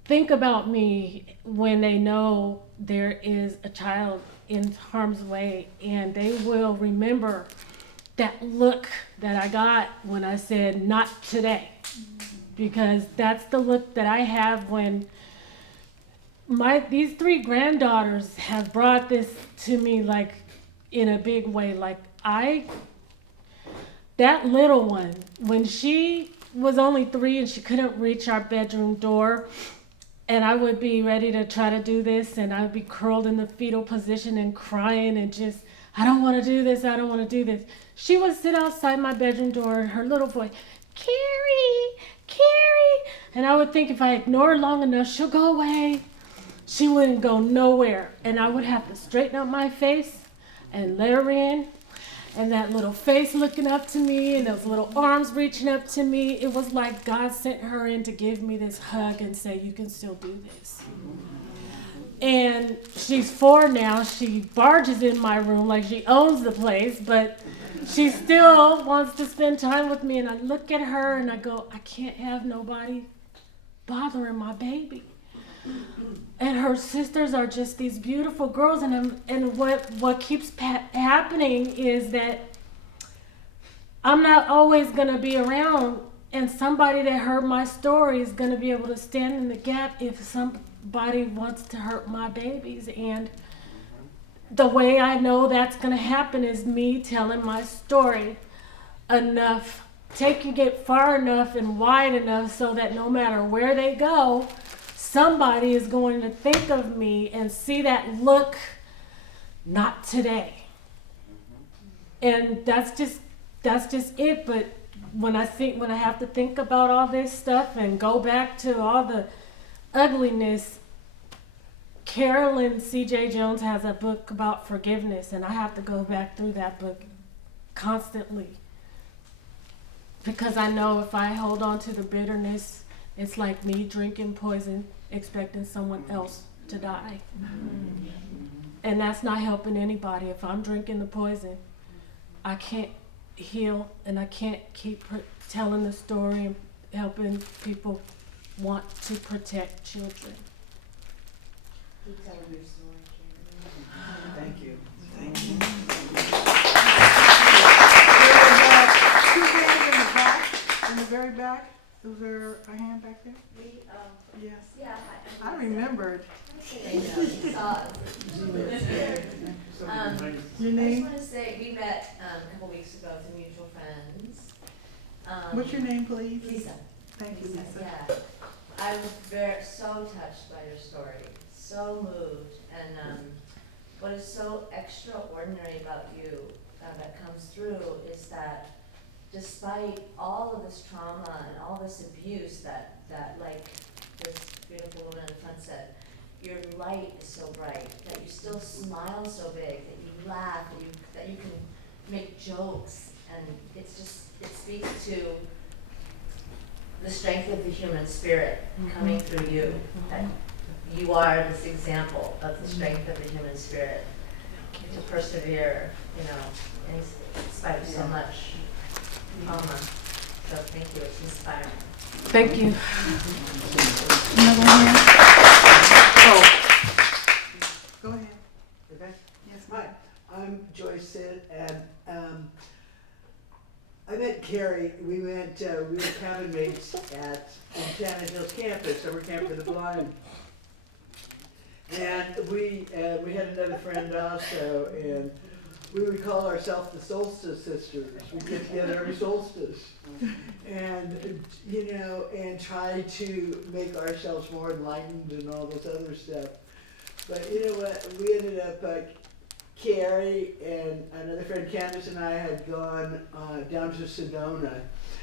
think about me when they know there is a child in harm's way, and they will remember that look that I got when I said, not today. Because that's the look that I have when these 3 granddaughters have brought this to me, like, in a big way. Like, that little one, when she was only 3 and she couldn't reach our bedroom door, and I would be ready to try to do this, and I would be curled in the fetal position and crying and just, I don't want to do this, I don't want to do this. She would sit outside my bedroom door, and her little voice, Carrie, Carrie. And I would think if I ignore her long enough, she'll go away. She wouldn't go nowhere. And I would have to straighten up my face and let her in. And that little face looking up to me and those little arms reaching up to me, it was like God sent her in to give me this hug and say, you can still do this. And she's 4 now. She barges in my room like she owns the place, but she still wants to spend time with me. And I look at her and I go, I can't have nobody bothering my baby. And her sisters are just these beautiful girls. And what keeps happening is that I'm not always going to be around, and somebody that heard my story is going to be able to stand in the gap if somebody wants to hurt my babies. And the way I know that's going to happen is me telling my story enough, taking it far enough and wide enough so that no matter where they go, somebody is going to think of me and see that look, not today. And that's just it. But when I have to think about all this stuff and go back to all the ugliness, Carolyn C.J. Jones has a book about forgiveness, and I have to go back through that book constantly. Because I know if I hold on to the bitterness, it's like me drinking poison, expecting someone else to die. And that's not helping anybody. If I'm drinking the poison, I can't heal, and I can't keep telling the story and helping people want to protect children. Keep telling your story, Carrie. Thank you. Thank you. Two hands in the back, in the very back. Was there a hand back there? Yes. Yeah. I remembered. Your I just name? want to say we met a couple weeks ago through mutual friends. What's your name, please? Lisa. Thank you, Lisa. Yeah. I was so touched by your story, so moved, and what is so extraordinary about you that comes through is that despite all of this trauma and all this abuse that like this beautiful woman in the front said, your light is so bright, that you still smile so big, that you laugh, that you can make jokes, and it speaks to the strength of the human spirit coming through you. That you are this example of the strength of the human spirit to persevere, in spite of so much trauma. So thank you, it's inspiring. Thank you. Another hand? Oh. Go ahead. Okay. Yes, Hi, I'm Joyce Sid, and I met Carrie. We were cabin mates at Enchanted Hills campus, summer camp for the blind. And we had another friend also, and we would call ourselves the Solstice Sisters. We get together every solstice, and and try to make ourselves more enlightened and all this other stuff. But you know what? We ended up. Carrie and another friend, Candace, and I had gone down to Sedona.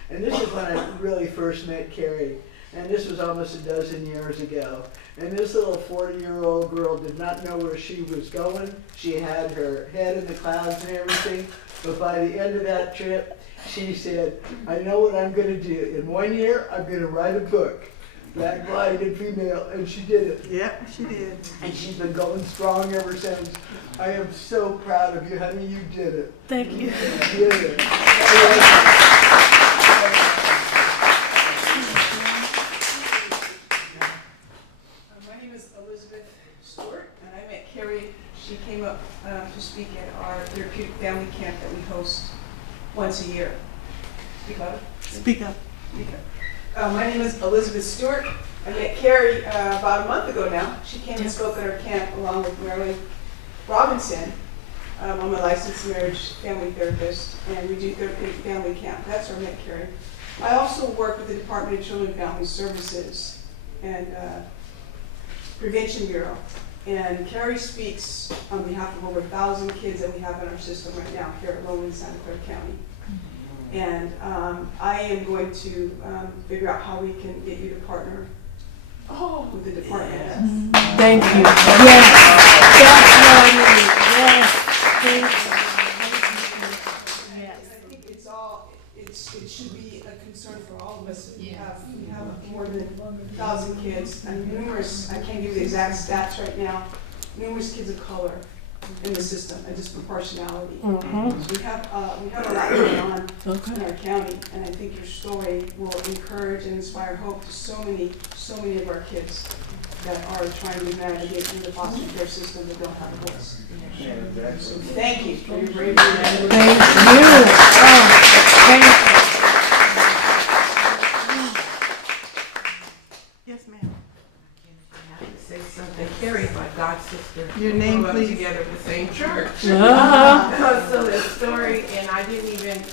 And this is when I really first met Carrie. And this was almost a dozen years ago. And this little 40-year-old girl did not know where she was going. She had her head in the clouds and everything. But by the end of that trip, she said, I know what I'm going to do. In 1 year, I'm going to write a book. Black, blind, and female, and she did it. Yep, she did. And she's been going strong ever since. I am so proud of you, honey. You did it. Thank you. You did it. My name is Elizabeth Stewart, and I met Carrie. She came up to speak at our therapeutic family camp that we host once a year. Speak louder. Speak up. Speak up. My name is Elizabeth Stewart. I met Carrie about a month ago now. She came and spoke at our camp along with Marilyn Robinson. I'm a licensed marriage family therapist, and we do therapeutic family camp. That's where I met Carrie. I also work with the Department of Children and Family Services and Prevention Bureau. And Carrie speaks on behalf of over 1,000 kids that we have in our system right now here alone in Santa Clara County. And I am going to figure out how we can get you to partner with the department. Yes. Thank you. Yes. Yes. I think it should be a concern for all of us. We have more than 1,000 kids, and numerous, I can't give you the exact stats right now, numerous kids of color in the system, and just proportionality. Mm-hmm. So we have a lot going on in our county, and I think your story will encourage and inspire hope to so many of our kids that are trying to navigate through the foster care system that don't have a voice. So thank you for your bravery. Thank you. Thank you. Yes, ma'am. Say something. Carrie's my god sister. Your name, we grew up please. together at the same church. Uh-huh. So the story, and I didn't even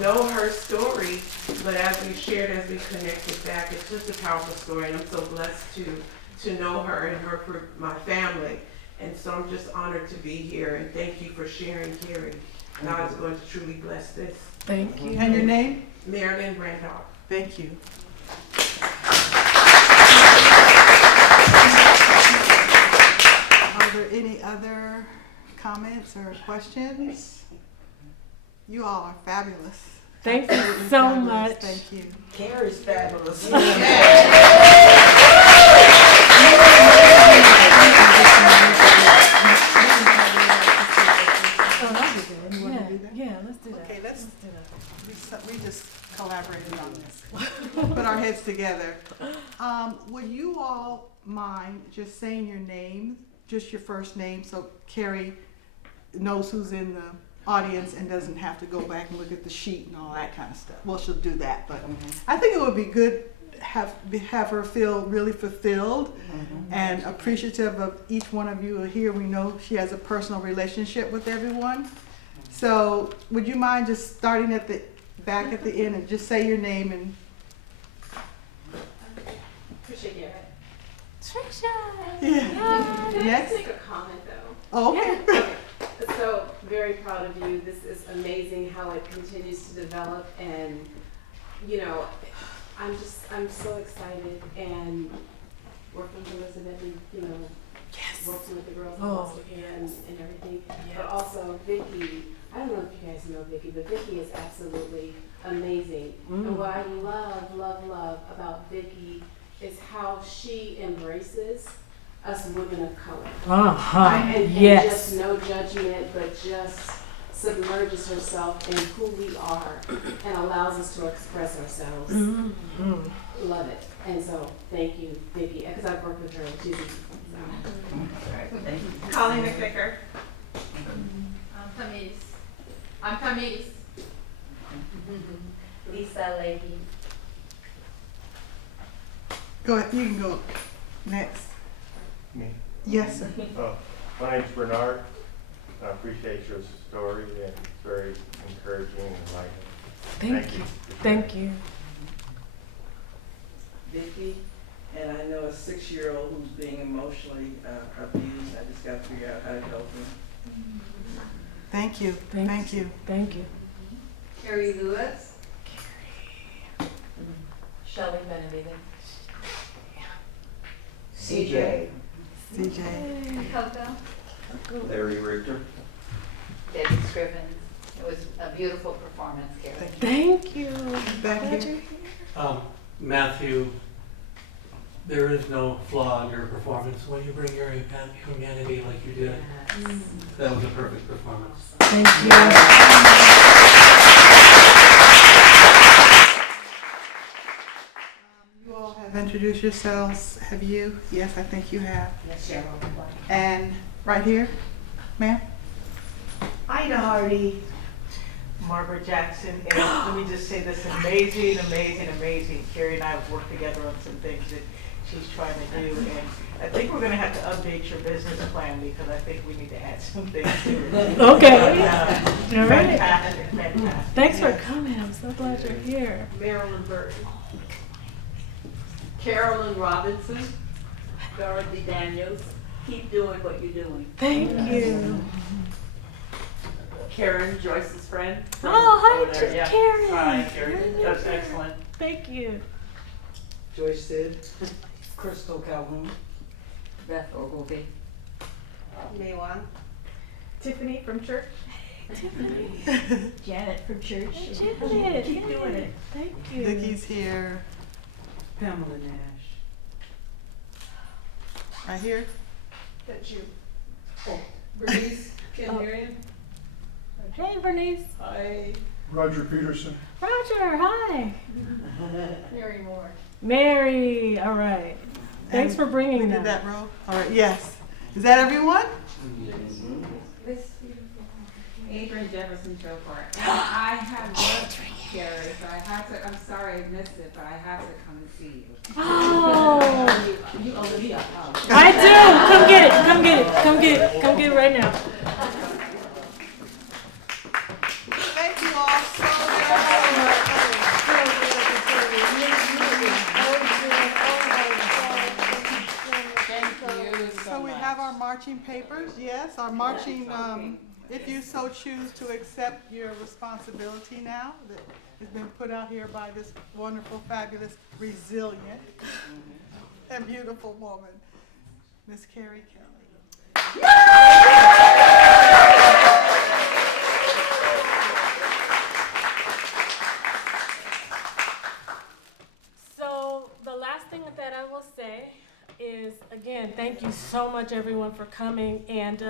know her story, but as we shared, as we connected back, it's just a powerful story, and I'm so blessed to know her and her for my family. And so I'm just honored to be here, and thank you for sharing, Carrie. God is going to truly bless this. Thank you. And your name? Marilyn Randolph. Thank you. Are there any other comments or questions? You all are fabulous. Thank you Absolutely so fabulous. much. Thank you. Carrie's fabulous. Yeah, let's do that. Okay, let's do that. We just collaborated on this. Put our heads together. Would you all mind just saying your name, just your first name, so Carrie knows who's in the audience and doesn't have to go back and look at the sheet and all that kind of stuff. Well, she'll do that, but I think it would be good have her feel really fulfilled and appreciative of each one of you here. We know she has a personal relationship with everyone. So would you mind just starting at the back at the end and just say your name and Trisha Garrett. Trisha. yeah. Next. Make a comment though. Oh, okay. So very proud of you. This is amazing how it continues to develop, and you know, I'm so excited, and working with Elizabeth and working with the girls in foster care and everything. Yes. But also Vicki. I don't know if you guys know Vicki, but Vicki is absolutely amazing. And what I love about Vicki is how she embraces us women of color. And just no judgment, but just submerges herself in who we are and allows us to express ourselves. Love it. And so thank you, Vicki, because I've worked with her. She's Colleen McVicker. I'm Camise. Lisa Leahy. Go ahead, you can go next. Me? Yes, sir. My name's Bernard. I appreciate your story, and it's very encouraging and enlightening. Thank you. Thank you. Vicky, and I know a 6-year-old who's being emotionally abused. I just got to figure out how to help him. Thank you. Thank you. Thank you. Carrie Lewis. Shelby Benavides. CJ. CJ. Coco. Larry Richter. Debbie Scrivens. It was a beautiful performance, Carrie. Thank you. Thank you. Matthew, there is no flaw in your performance. When you bring your humanity like you did, that was a perfect performance. Thank you. You all have introduced yourselves. Have you? Yes, I think you have. Yes, Cheryl. And right here, ma'am? Ida Hardy, Margaret Jackson, and let me just say this, amazing. Carrie and I have worked together on some things that she's trying to do, and I think we're gonna have to update your business plan because I think we need to add some things to it. Okay. All right. Fantastic. Thanks for coming. I'm so glad you're here. Marilyn Burton. Carolyn Robinson. Dorothy Daniels. Keep doing what you're doing. Thank you. Karen, Joyce's friend. Oh, hi, over there. Yeah. Karen. Hi, Karen. That was excellent. Thank you. Joyce Sid. Crystal Calhoun. Beth Ogilvy. May Wan. Tiffany from church. Tiffany. Janet from church. Janet. Keep doing it. Thank you. Vicky's here. Pamela Nash. Right here. That's you. Bernice Kendarian. Hey, Bernice. Hi. Roger Peterson. Roger, hi. Mary Moore. Mary, all right. Thanks And for bringing we that. did that row. All right, yes. Is that everyone? Adrian Jefferson Chopard. I have worked Carrie, so I had to, I'm sorry I missed it, but I had to come and see you. Oh. You owe me a I do. Come get it. Come get it. Come get it. Come get it right now. Thank you all so much. So we have our marching papers, yes, our marching, if you so choose to accept your responsibility now that has been put out here by this wonderful, fabulous, resilient, and beautiful woman, Miss Carrie Kelly. So the last thing that I will say is, again, thank you so much, everyone, for coming. And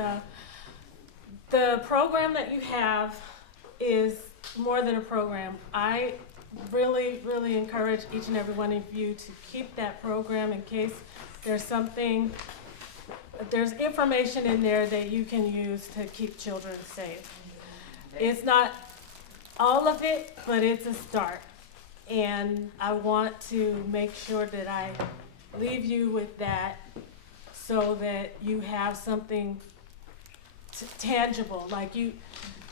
the program that you have is more than a program. I really, really encourage each and every one of you to keep that program in case there's something, there's information in there that you can use to keep children safe. It's not all of it, but it's a start. And I want to make sure that I leave you with that so that you have something tangible. Like you,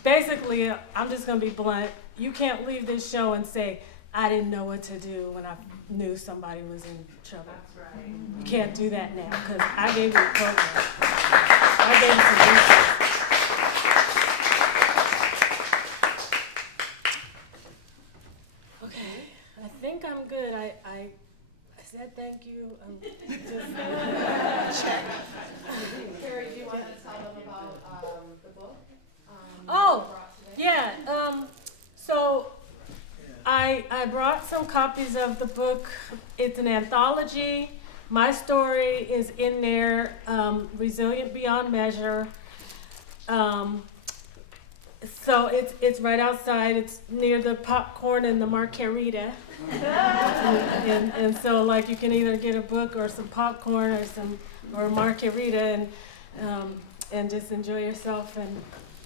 basically, I'm just gonna be blunt. You can't leave this show and say, I didn't know what to do when I knew somebody was in trouble. That's right. You can't do that now, because I gave you a program. I gave you some resources. Okay, I think I'm good. I said thank you. Just check. Carrie, do you want to tell them about the book? Oh, yeah. So I brought some copies of the book. It's an anthology. My story is in there, Resilient Beyond Measure. So it's right outside. It's near the popcorn and the margarita. and so like you can either get a book or some popcorn or margarita and just enjoy yourself. And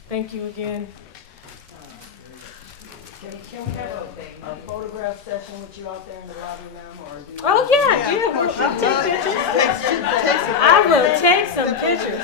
thank you again. Can we have a photograph session with you out there in the lobby now, or do you? Oh, yeah, yeah, I'll take pictures. I will take some pictures.